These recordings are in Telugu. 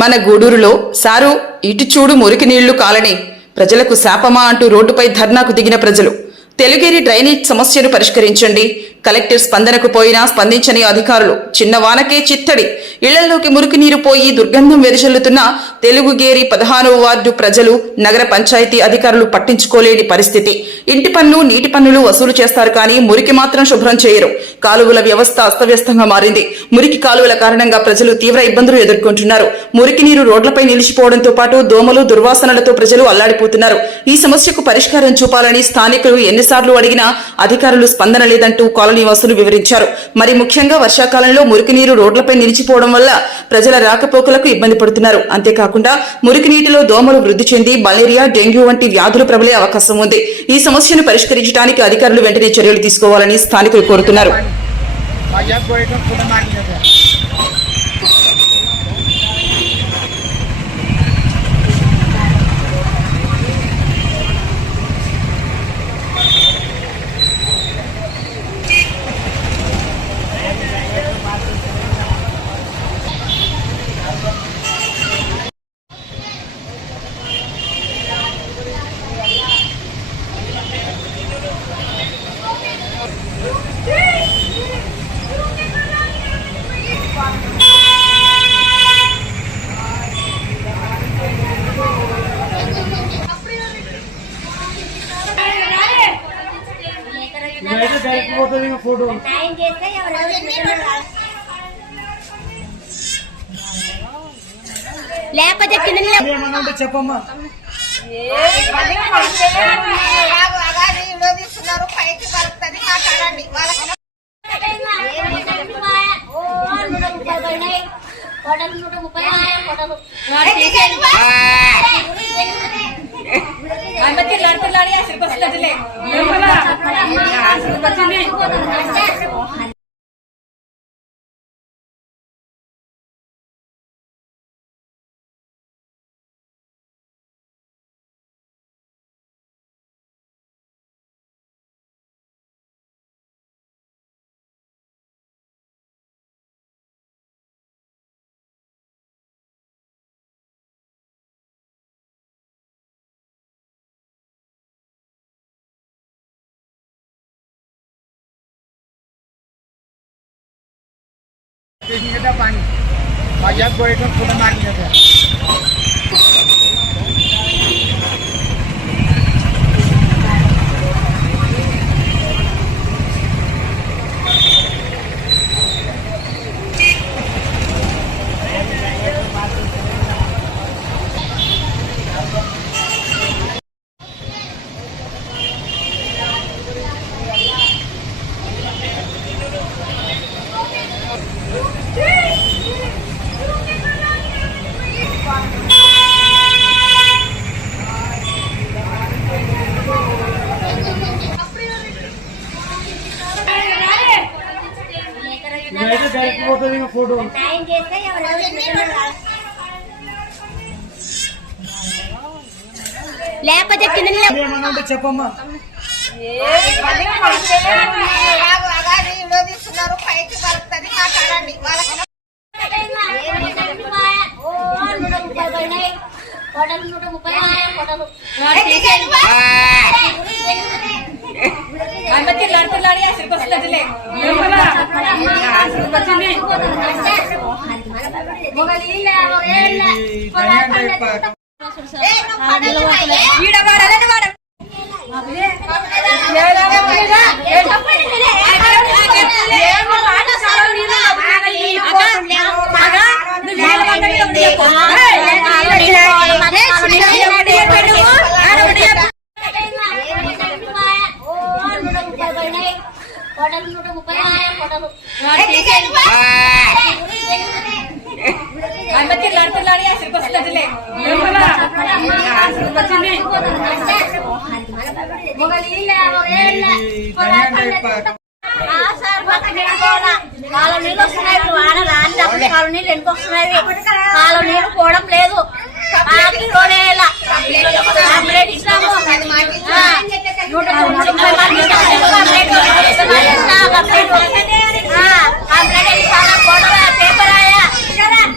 మన గూడూరులో సారు ఇటు చూడు మురికి నీళ్లు కాలని ప్రజలకు శాపమా అంటూ రోడ్డుపై ధర్నాకు దిగిన ప్రజలు. తెలుగేరి డ్రైనేజ్ సమస్యను పరిష్కరించండి. కలెక్టర్ స్పందనకు పోయినా స్పందించని అధికారులు. చిన్న వానకే చిత్తడి. ఇళ్లలోకి మురికి నీరు పోయి దుర్గంధం వెదజల్లుతున్న తెలుగుగేరి 15వ వార్డు ప్రజలు, నగర పంచాయతీ అధికారులు పట్టించుకోలేని పరిస్థితి. ఇంటి పన్ను, నీటి పన్నులు వసూలు చేస్తారు కానీ మురికి మాత్రం శుభ్రం చేయరు. కాలువల వ్యవస్థ అస్తవ్యస్తంగా మారింది. మురికి కాలువల కారణంగా ప్రజలు తీవ్ర ఇబ్బందులు ఎదుర్కొంటున్నారు. మురికి నీరు రోడ్లపై నిలిచిపోవడంతో పాటు దోమలు, దుర్వాసనలతో ప్రజలు అల్లాడిపోతున్నారు. ఈ సమస్యకు పరిష్కారం చూపాలని స్థానికులు ఎన్నిసార్లు అడిగినా అధికారులు స్పందన లేదంటూ కాలనీ వాసులు వివరించారు. మరి ముఖ్యంగా వర్షాకాలంలో మురికి నీరు రోడ్లపై నిలిచిపోవడం వల్ల ప్రజల రాకపోకలకు ఇబ్బంది పడుతున్నారు. అంతేకాకుండా మురికి నీటిలో దోమలు వృద్ధి చెంది మలేరియా, డెంగ్యూ వంటి వ్యాధులు ప్రబలే అవకాశం ఉంది. ఈ సమస్యను పరిష్కరించడానికి అధికారులు వెంటనే చర్యలు తీసుకోవాలని స్థానికులు కోరుతున్నారు. లేకపోతే చెప్పమ్మా पानी मजाक बोले तो पूरा मार दिया फोटो లేకపోతే చెప్పమ్మా కాలం నీళ్ళు వస్తున్నాయి. వాన రాని కాలం నీళ్ళు ఎందుకు వస్తున్నాయి? కాలం నీళ్ళు పోవడం లేదు.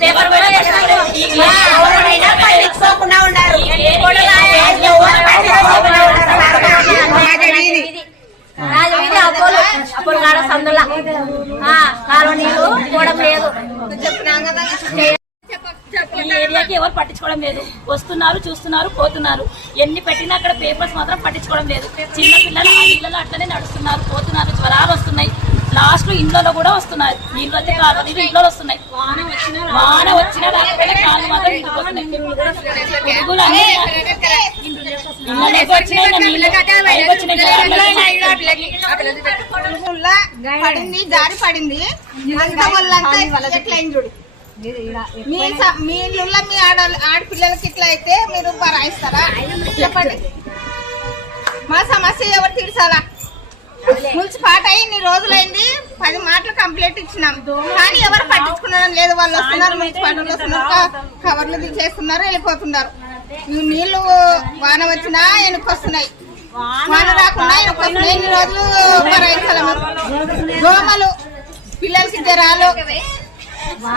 పేపర్ పట్టించుకోవడం లేదు. వస్తున్నారు, చూస్తున్నారు, పోతున్నారు. ఎన్ని పెట్టినా అక్కడ పేపర్స్ మాత్రం పట్టించుకోవడం లేదు. చిన్న పిల్లలు ఆ నీళ్ళలో అట్లనే నడుస్తున్నారు, పోతున్నారు. జ్వరాలు వస్తున్నాయి. లాస్ట్ లో ఇంట్లో కూడా వస్తున్నాయి. నీళ్ళు అయితే కాదు, ఇంట్లో వస్తున్నాయి. వాన వచ్చినా రాకపోయినా కాళ్ళు మాత్రం ఇంటిపోతున్నాయి. పురుగులు అన్ని ఇళ్ళలోకి వచ్చినాయి. నీళ్ళు పైకి వచ్చినాయి. పడింది, జారి పడింది. అంతా వాళ్ళంతా ఎట్లయింది చూడు. మీ ఇళ్ళల్లో మీ ఆడపిల్లలకి ఇట్లా అయితే మీరు రాయిస్తారా? చెప్పండి. మా సమస్య ఎవరు తీర్చాలా? మున్సిపాలిటీ ఇన్ని రోజులైంది, 10 మాటలు కంప్లైంట్ ఇచ్చినాం, కానీ ఎవరు పట్టించుకునడం లేదు. వాళ్ళు వస్తున్నారు, మున్సిపాలిటీలో వస్తున్నారు, కవర్లు తీసేస్తున్నారు, వెళ్ళిపోతున్నారు. ఈ నీళ్లు వాన వచ్చినా వెనుకొస్తున్నాయి, వాన రాకుండా వెనుకొస్తున్నాయి. ఇన్ని రోజులు భరించలేము. దోమలు, పిల్లలకి జ్వరాలు. మా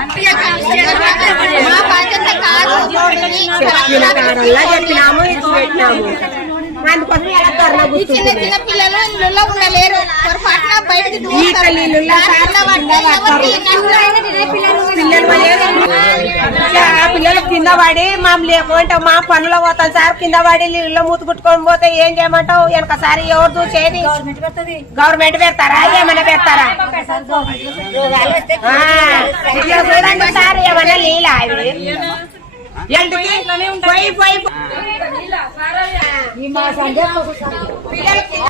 బాధ్యత కాదు. ఈ చిన్న చిన్న పిల్లలు ఇళ్ళలో ఉండలేరు. పొరపాటున బయటకి పిల్లలు కింద పడి మమ్మల్ని లేకుంటావు. మా పనులు పోతాం సార్. కింద పడి నీళ్ళు మూతుకుట్టుకొని పోతే ఏం చేయమంటావు? వెనకసారి ఎవరు చూసేది? గవర్నమెంట్ పెడతారా? ఏమైనా పెడతారా? చూడండి సార్, ఏమైనా నీళ్ళు అవి పిల్లలు కింద